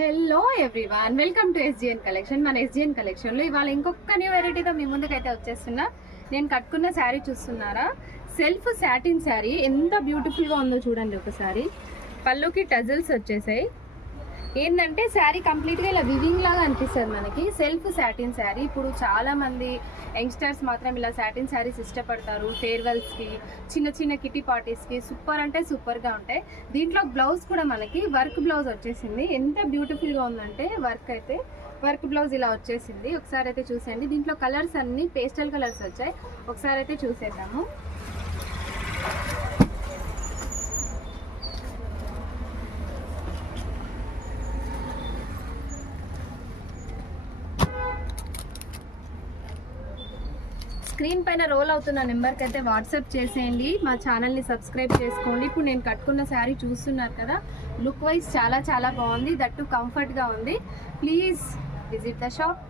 Hello everyone, welcome to ఎస్జిఎన్ collection. మన ఎస్జిఎన్ కలెక్షన్లో ఇవాళ ఇంకొక న్యూ వెరైటీతో మీ ముందుకైతే వచ్చేస్తున్నా. నేను కట్టుకున్న శారీ చూస్తున్నారా, సెల్ఫ్ సాటిన్ శారీ. ఎంత బ్యూటిఫుల్గా ఉందో చూడండి ఒకసారి. పళ్ళుకి టజల్స్ వచ్చేసాయి. ఏంటంటే శారీ కంప్లీట్గా ఇలా వివింగ్ లాగా అనిపిస్తుంది మనకి. Self satin sari. ఇప్పుడు చాలామంది యంగ్స్టర్స్ మాత్రం ఇలా సాటిన్ శారీస్ ఇష్టపడతారు. ఫేర్వెల్స్కి, చిన్న చిన్న కిటీ పార్టీస్కి సూపర్ అంటే సూపర్గా ఉంటాయి. దీంట్లో బ్లౌజ్ కూడా మనకి వర్క్ బ్లౌజ్ వచ్చేసింది. ఎంత బ్యూటిఫుల్గా ఉందంటే వర్క్ బ్లౌజ్ ఇలా వచ్చేసింది. ఒకసారి అయితే చూసేయండి. దీంట్లో కలర్స్ అన్ని పేస్టల్ కలర్స్ వచ్చాయి. ఒకసారి అయితే చూసేద్దాము. స్క్రీన్ పైన రోల్ అవుతున్న నెంబర్కి అయితే వాట్సాప్ చేసేయండి. మా ఛానల్ని సబ్స్క్రైబ్ చేసుకోండి. ఇప్పుడు నేను కట్టుకున్న శారీ చూస్తున్నారు కదా, లుక్ వైజ్ చాలా చాలా బాగుంది. దట్టు కంఫర్ట్గా ఉంది. Please visit the shop.